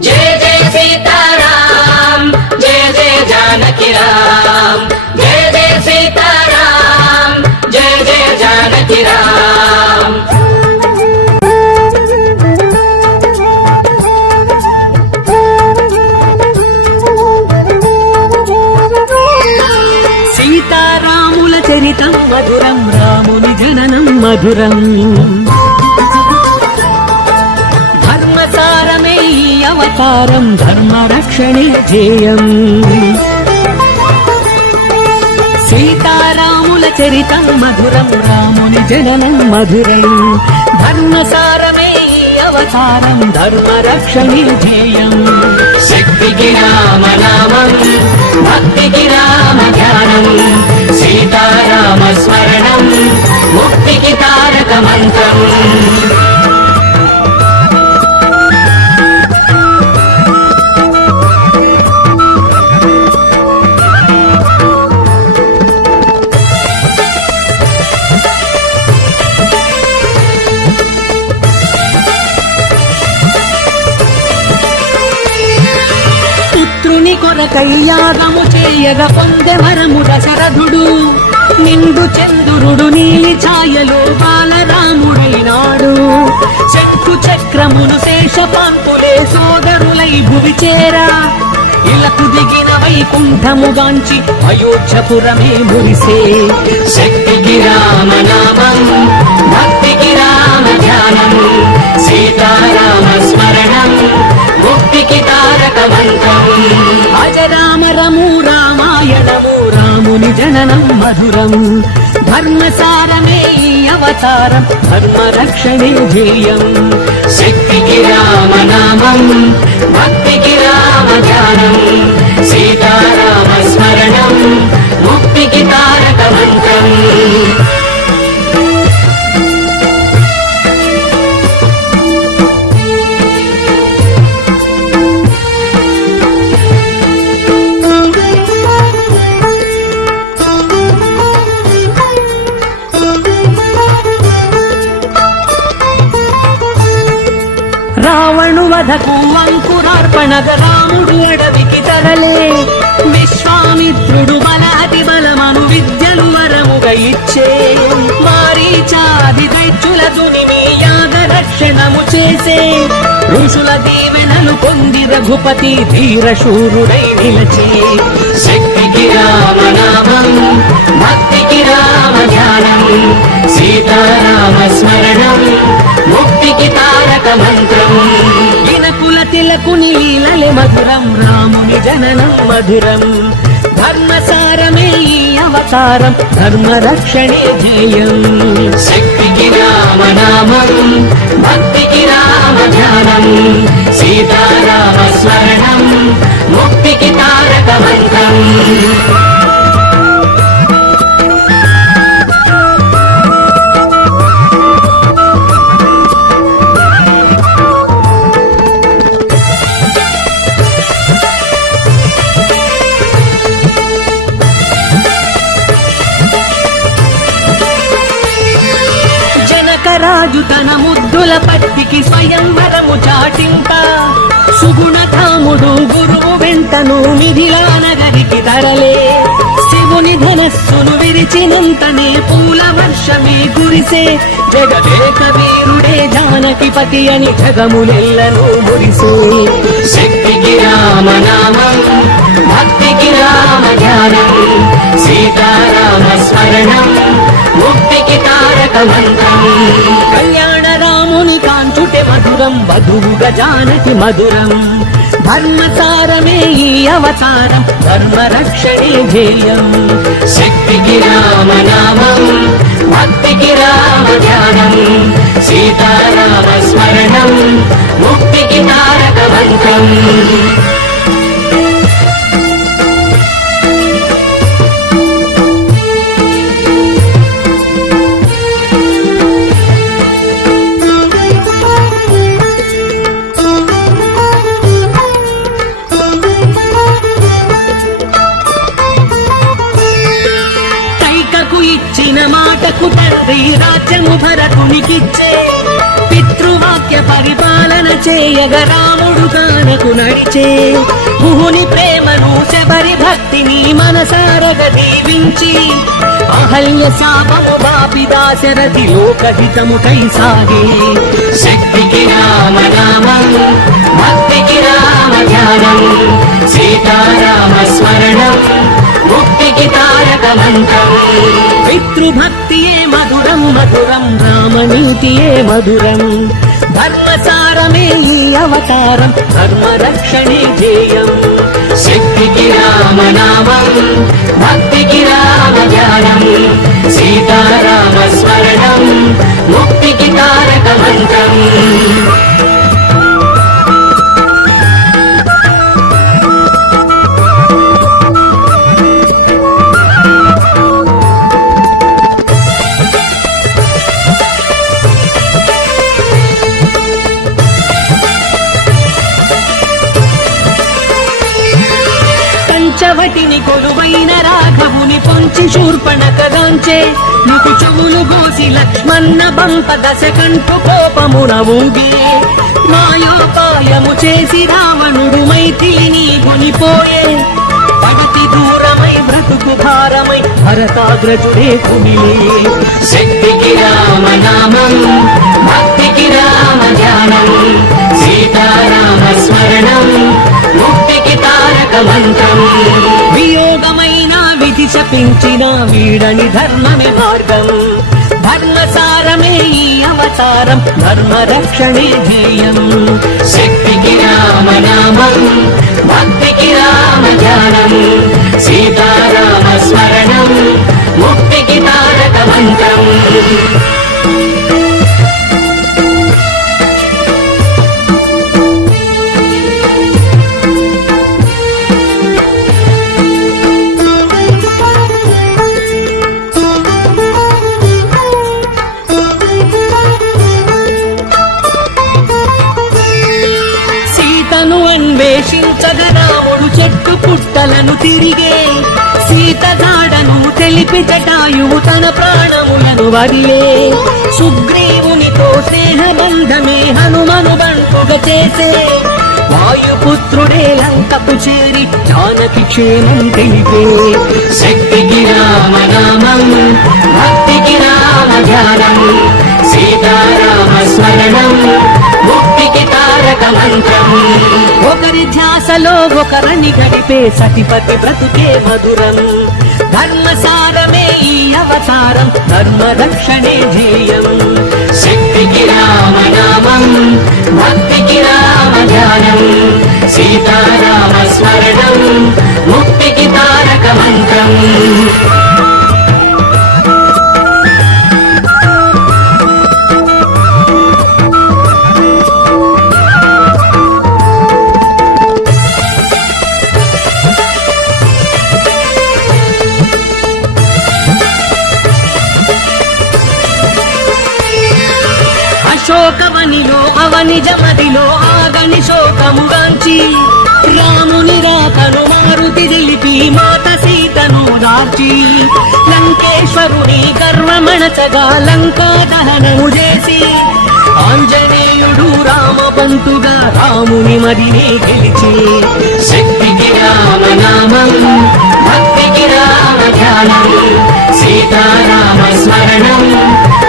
जय जय सीताराम जय जय जानकी राम जय जय सीताराम जय जय जानकी राम। సీతారాముల చరితం మధురం రాముని జననం మధురం ధర్మసారమే ఈ అవతారం ధర్మరక్షణే ధ్యేయం సీతారాముల చరితం మధురం రాముని జననం మధురం ధర్మసారమే ఈ అవతారం ధర్మరక్షణే ధ్యేయం శక్తికి రామనామం భక్తికి రామ ధ్యానం సీతారామ స్మరణం ముక్తికి తారక మంత్రం। పుత్రుని కొరకై యాగము చేయగ పొందె వరము దశరథుడు నిండు చంద్రుడు నీలి ఛాయలో బాలరాముడైనాడు శంకు చక్రమును శేషపాంపులే సోదరులై భువి చేరా ఇలకు దిగిన వైకుంఠముగాంచి అయోధ్యపురమే మురిసే శక్తికి రామనామం భక్తికి రామ ధ్యానం సీతారామ స్మరణం ముక్తికి తారక మంత్రం। అజరామరము రామాయణము రాముని జననం మధురం ధర్మసారమే ఈ అవతారం ధర్మరక్షణే ధ్యేయం శక్తికి రామనామం భక్తికి రామ ధ్యానం సీతారామ స్మరణం ముక్తికి తారక మంత్రం। రావణు వధకు అంకురార్పణగ రాముడు అడవికి తరలే విశ్వామిత్రుడు బలాది బలమను విద్యలు వరముగా ఇచ్చే మారీచాది దైత్యుల దునిమి యాగ రక్షణము చేసే ఋషుల దీవెనలు పొంది రఘుపతి ధీర శూరుడై నిలచే శక్తికి రామనామం భక్తికి రామ ధ్యానం సీతారామ స్మరణం ముక్తికి తారక మంత్రం। ఇనకుల తిలకుని లీలలే మధురం రాముని జననం మధురం ధర్మసారమే ఈ అవతారం ధర్మరక్షణే ధ్యేయం శక్తికి రామనామం భక్తికి రామ ధ్యానం సీతారామ స్మరణం ముక్తికి తారక మంత్రం। రాజు తన ముద్దుల పట్టికి స్వయంవరము చాటింప సుగుణధాముడు గురువు వెంటను మిథిలా నగరికి తరలే శివుని ధనస్సును విరిచినంతనే పూల వర్షమే కురిసే జగదేక వీరుడే జానకిపతి అని జగములెల్లను మురిసే శక్తికి రామనామం భక్తికి రామ ధ్యానం సీతారామ స్మరణం ముక్తికి తారక మంత్రం। కళ్యాణ రాముని కాంచుటే మధురం వధువుగా జానకి మధురం ధర్మసారమే ఈ అవతారం ధర్మరక్షణే ధ్యేయం శక్తికి రామనామం భక్తికి రామ ధ్యానం సీతారామ స్మరణం ముక్తికి తారక మంత్రం। ఇచ్చిన మాటకు తండ్రి రాజ్యము భరతునికిచ్చే పితృవాక్య పరిపాలన చేయగ రాముడు గానకు నడిచే భూని ప్రేమను శబరి భక్తిని మనసారగ దీవించి అహల్య శాపము బాపి దాశరథి లోకహితము కైసాగే శక్తికి రామనామం భక్తికి రామ ధ్యానం సీతారామ స్మరణం ముక్తికి తారక మంత్రం పితృభక్తియే మధురం మధురం రామనీతియే మధురం ధర్మసారమే ఈ అవతారం ధర్మరక్షణే ధ్యేయం శక్తికి రామనామం భక్తికి రామ ధ్యానం సీతారామ స్మరణం ముక్తికి తారక మంత్రం పంచవటిని కొలువైన రాఘవుని పొంచి శూర్పణకగాంచే నీకు చెవులు గోసి లక్ష్మణ బంప దశకంఠు కోపమున ఊగే మాయోపాయము చేసి రావణుడు మైథిలిని కొనిపోయే పడికి దూరమై బ్రతుకు భారమై భరతాగ్రజుడే కుమిలే శక్తికి రామనామం భక్తికి రామ ధ్యానం సీతారామ స్మరణం ముక్తికి తారక మంత్రం వియోగమైన విధి శపించిన వీడని ధర్మమే మార్గం ధర్మసారమే ఈ అవతారం ధర్మరక్షణే ధ్యేయం శక్తికి రామనామం భక్తికి రామ ధ్యానం సీతారామ స్మరణం ముక్తికి తారక మంత్రం సీతను అన్వేషించగ రాముడు చెట్టు పుట్టలను తిరిగే సీత జాడను తెలిపి జటాయువు తన ప్రాణములను వదిలే సుగ్రీవునితో స్నేహబంధమే హనుమను బంటుగా చేసే వాయుపుత్రుడే లంకకు చేరి జానకి క్షేమం తెలిపే శక్తికి రామనామం భక్తికి రామ ధ్యానం సీతారామ స్మరణం ముక్తికి తారక మంత్రం ఒకరి ధ్యాసలో ఒకరిని గడిపే సతిపతి బ్రతుకే మధురం ధర్మసారమే ఈ అవతారం ధర్మరక్షణే ధ్యేయం శక్తికి రామనామం భక్తికి రామ ధ్యానం సీతారామ స్మరణం ముక్తికి తారక మంత్రం అశోకవనిలో అవనిజమదిలో ఆగని శోకముగాంచి రాముని రాకను మారుతి తెలిపి మాత సీతను దార్చి లంకేశ్వరుని గర్వమణచగా లంకా దహనము చేసి ఆంజనేయుడు రామబంతుగా రాముని మదినే గెలిచి శక్తికి రామనామం భక్తికి రామ ధ్యానం సీతారామ స్మరణం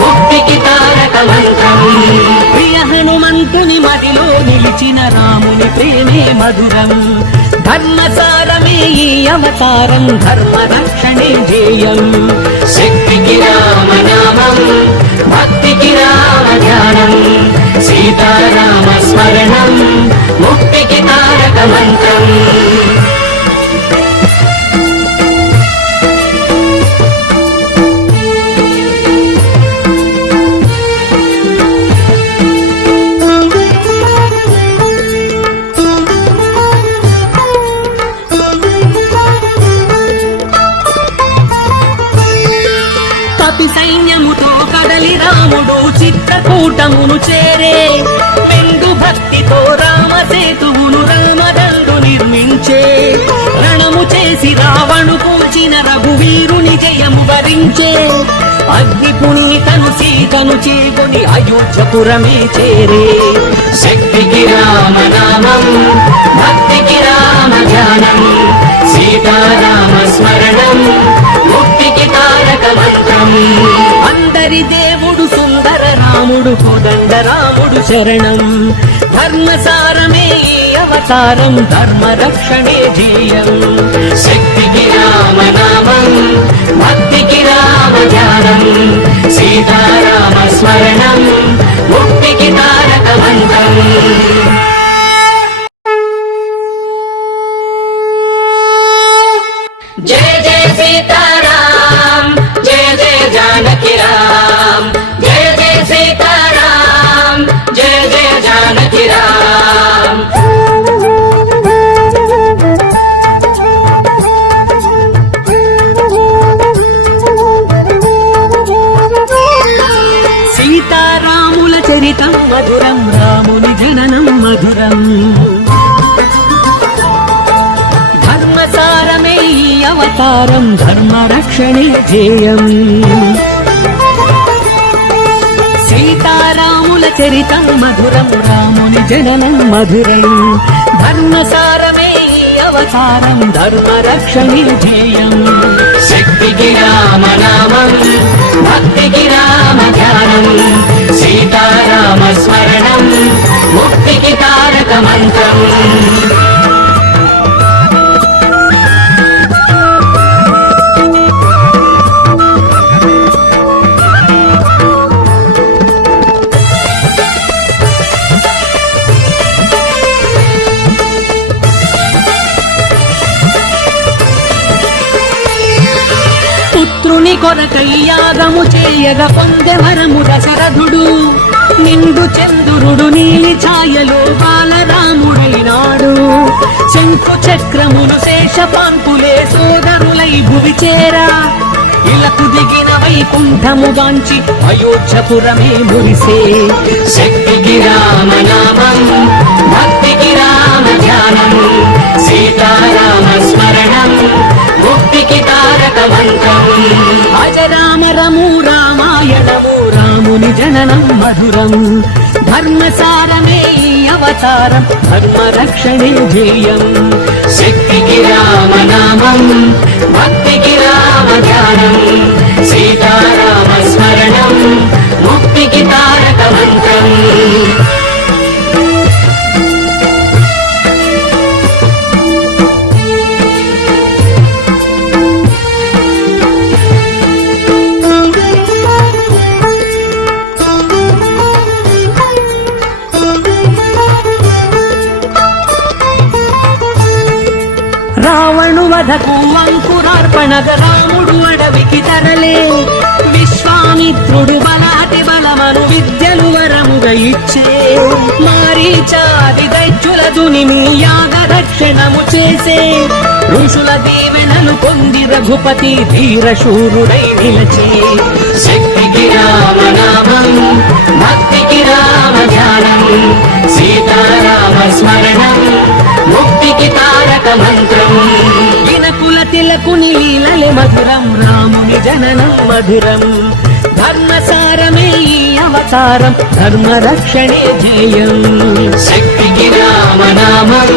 ముక్తికి తారక మంత్రం ప్రియ హనుమంతుని మదిలో నిలిచిన రాముని ప్రేమే మధురం ధర్మసారమే ఈ అవతారం ధర్మరక్షణే ధ్యేయం శక్తికి రామనామం భక్తికి రామ ధ్యానం సీతారామ స్మరణం ముక్తికి తారక మంత్రం కపి సైన్యముతో కదలి రాముడు చిత్రకూటమును చేరే మెండు భక్తితో రామసేతువును రామదండు నిర్మించే రణము చేసి చేసి రావణు కూల్చిన రఘువీరుని జయము వరించే అగ్ని పునీతను సీతను చేకొని అయోధ్యపురమే చేరే శక్తికి రామనామం భక్తికి రామ ధ్యానం సీతారామ స్మరణం ముక్తికి తారక మంత్రం అందరి దేవుడు సుందర రాముడు కోదండ రాముడు శరణం ధర్మసారమే ఈ అవతారం ధర్మ రక్షణే ధ్యేయం శక్తికి రామనామం భక్తికి రామ ధ్యానం సీతారామ స్మరణం ముక్తికి తారక మంత్రం జయ జయ సీతారాం జయ జయ జానకి రామ్ జయ జయ సీతారాం జయ జయ జానకి రామ్ సీతారాముల చరితం మధురం రాముని జననం మధురం ధర్మసారమే ఈ అవతారం ధర్మ రక్షణే ధ్యేయం సీతారాముల చరితం మధురం రాముని జననం మధురం ధర్మసారమే ఈ అవతారం ధర్మ రక్షణే ధ్యేయం శక్తికి రామనామం భక్తికి రామ ధ్యానం సీతారామ స్మరణం ముక్తికి తారక మంత్రం పుత్రుని కొరకై యాగము చేయగ పొందె వరము దశరథుడు నిండు చంద్రుడు నీలి ఛాయలో బాలరాముడైనాడు శంకు చక్రమును శేషపాంకులే సోదరులై భువి చేరా ఇలకు దిగిన వైకుంఠముగాంచి అయోధ్యపురమే మురిసే శక్తికి రామనామం భక్తికి రామ ధ్యానం సీతారామ స్మరణం ముక్తికి తారక మంత్రం అజరామరము రామాయణము రాముని జననం మధురం ధర్మసారమే ఈ అవతారం ధర్మ రక్షణే ధ్యేయం శక్తికి రామనామం భక్తికి రామ ధ్యానం సీతారామ స్మరణం ముక్తికి తారక మంత్రం రావణు వధకు అంకురార్పణగ రాముడు అడవికి తరలే విశ్వామిత్రుడు బలాటి బలమను విద్యలు వరముగా ఇచ్చే మారీచాది దైత్యుల దునిమి యాగ రక్షణము చేసే ఋషుల దీవెనలు పొంది రఘుపతి ధీరశూరుడై నిలచే శక్తికి రామనామం భక్తికి రామ ధ్యానం సీతారామ స్మరణం ముక్తికి తారక మంత్రం ఇనకుల తిలకుని లీలలే మధురం రాముని జననం మధురం ధర్మసారమే ఈ అవతారం ధర్మ రక్షణే ధ్యేయం శక్తికి రామనామం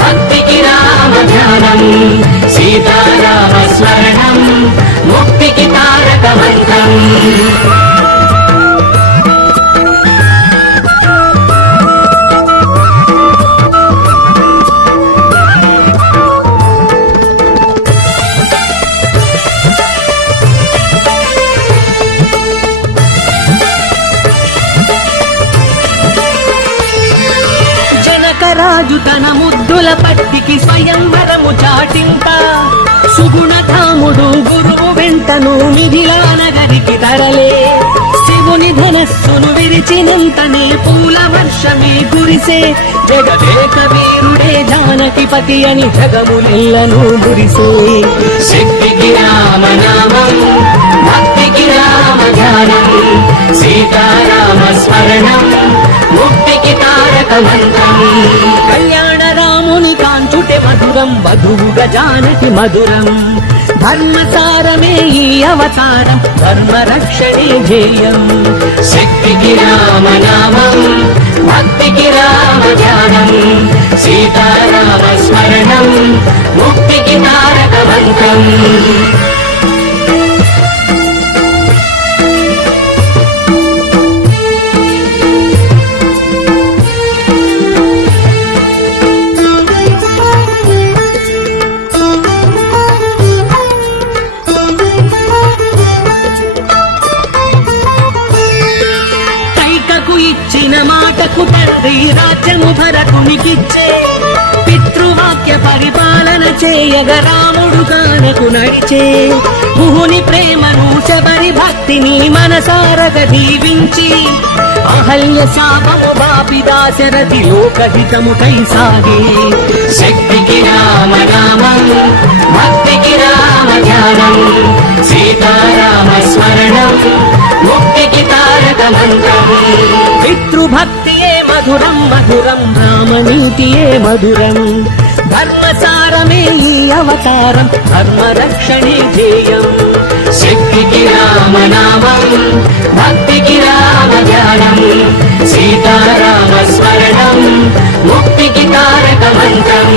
భక్తికి రామ ధ్యానం సీతారామ స్మరణం ముక్తికి తారక మంత్రం రాజు తన ముద్దుల పట్టికి స్వయంవరము చాటింత సుగుణధాముడు గురువు వెంటను మిథిలా నగరికి తరలే శివుని ధనస్సును విరిచినంతనే పూల వర్షమే కురిసే జగదేక వీరుడే జానకిపతి అని జగములెల్లను మురిసే శక్తికి రామనామం భక్తికి రామ ధ్యానం సీతారామ స్మరణం ముక్తికి తారక మంత్రం కళ్యాణ రాముని కాంచుటే మధుర వైభోగం వధువుగా జానకి మధురం ధర్మసారమే ఈ అవతారం ధర్మరక్షణే ధ్యేయం శక్తికి రామనామం భక్తికి రామ ధ్యానం సీతారామ స్మరణం ముక్తికి తారక మంత్రం ఇచ్చిన మాటకు తండ్రి రాజ్యము భరతునికిచ్చి పితృవాక్య పరిపాలన చేయగ రాముడు కానకు నడిచే భూని ప్రేమను శబరి భక్తిని మనసారగ దీవించి అహల్య శాపము బాపి దాశరథి లోకహితము కై సాగే శక్తికి రామనామం భక్తికి రామ ధ్యానం సీతారామ స్మరణం ముక్తికి తారక మంత్రం పితృభక్తియే మధురం మధురం రామనీతియే మధురం ధర్మసారమే ఈ అవతారం ధర్మరక్షణే ధ్యేయం శక్తికి రామనామం భక్తికి రామ ధ్యానం సీతారామ స్మరణం ముక్తికి తారక మంత్రం